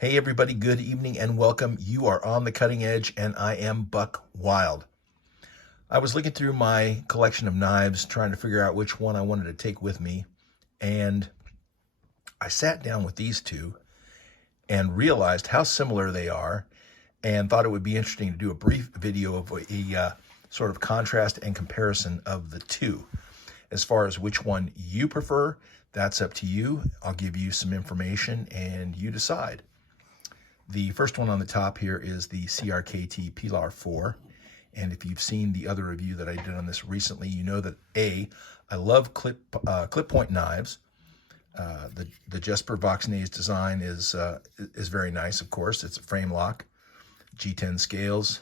Hey everybody, good evening and welcome. You are on the cutting edge and I am Buck Wild. I was looking through my collection of knives trying to figure out which one I wanted to take with me, and I sat down with these two and realized how similar they are and thought it would be interesting to do a brief video of a sort of contrast and comparison of the two. As far as which one you prefer, that's up to you. I'll give you some information and you decide. The first one on the top here is the CRKT Pilar 4. And if you've seen the other review that I did on this recently, you know that I love clip point knives. The Jesper Voxnays design is very nice, of course. It's a frame lock, G10 scales,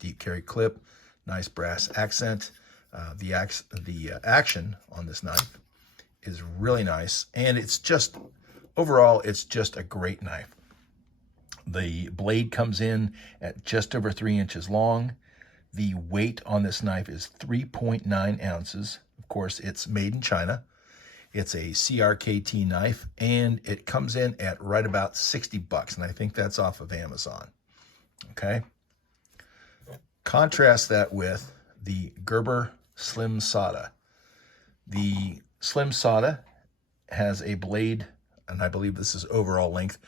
deep carry clip, nice brass accent. The action on this knife is really nice, and it's just, overall, it's just a great knife. The blade comes in at just over 3 inches long. The weight on this knife is 3.9 ounces. Of course, it's made in China. It's a CRKT knife, and it comes in at right about 60 bucks, and I think that's off of Amazon. Okay? Contrast that with the Gerber Slimsada. The Slimsada has a blade, and I believe this is overall length,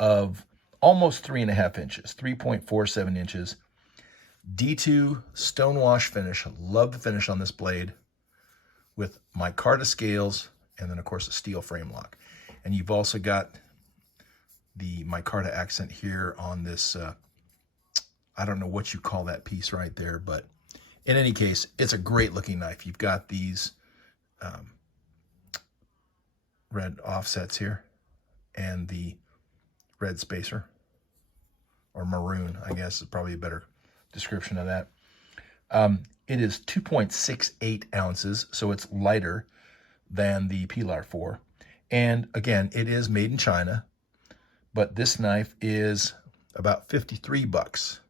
of almost 3.5 inches, 3.47 inches. D2 stonewash finish. Love the finish on this blade with micarta scales and then, of course, a steel frame lock. And you've also got the micarta accent here on this, I don't know what you call that piece right there, but in any case, it's a great looking knife. You've got these red offsets here and the red spacer, or maroon, I guess is probably a better description of that. It is 2.68 ounces, so it's lighter than the Pilar 4. And again, it is made in China, but this knife is about 53 bucks.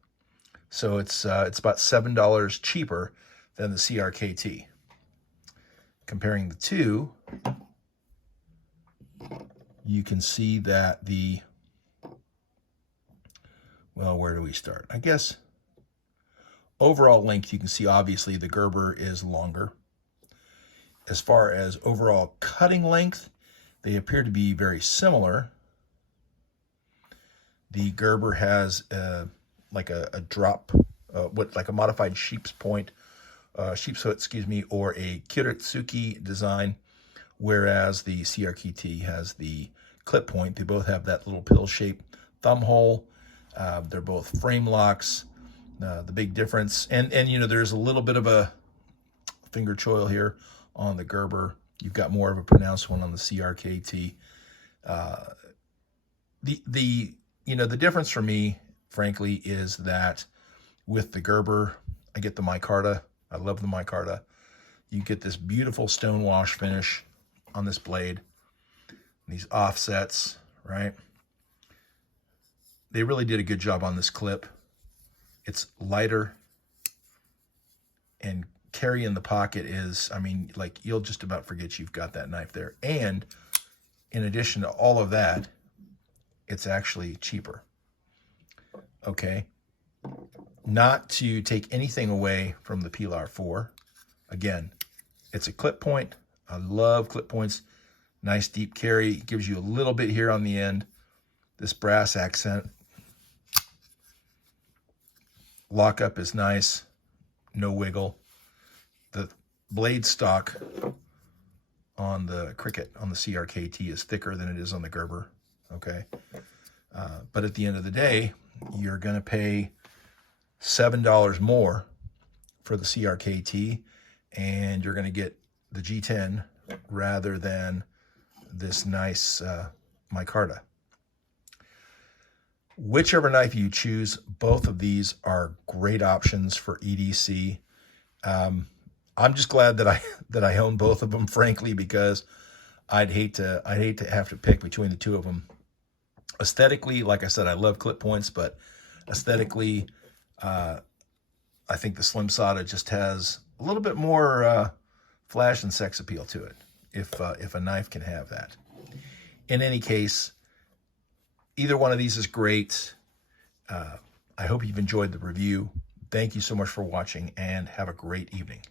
So it's about $7 cheaper than the CRKT. Comparing the two, you can see that the, well, where do we start? I guess overall length, you can see obviously the Gerber is longer. As far as overall cutting length, they appear to be very similar. The Gerber has like a drop, like a modified sheep's foot, or a Kiritsuki design, whereas the CRKT has the clip point. They both have that little pill-shaped thumb hole. They're both frame locks. The big difference, and you know, there's a little bit of a finger choil here on the Gerber. You've got more of a pronounced one on the CRKT. The difference for me, frankly, is that with the Gerber, I get the micarta. I love the micarta. You get this beautiful stonewash finish on this blade. These offsets, right? They really did a good job on this clip. It's lighter, and carry in the pocket is, I mean, like, you'll just about forget you've got that knife there. And in addition to all of that, it's actually cheaper. Okay. Not to take anything away from the Pilar 4. Again, it's a clip point. I love clip points. Nice deep carry. It gives you a little bit here on the end. This brass accent. Lockup is nice. No wiggle. The blade stock on the CRKT is thicker than it is on the Gerber. Okay. But at the end of the day, you're going to pay $7 more for the CRKT, and you're going to get the G10 rather than this nice micarta. Whichever knife you choose, both of these are great options for EDC. I'm just glad that I own both of them, frankly, because I'd hate to have to pick between the two of them. Aesthetically, like I said, I love clip points, but aesthetically, I think the Slimsada just has a little bit more flash and sex appeal to it, if a knife can have that. In any case, Either one of these is great. I hope you've enjoyed the review. Thank you so much for watching, and have a great evening.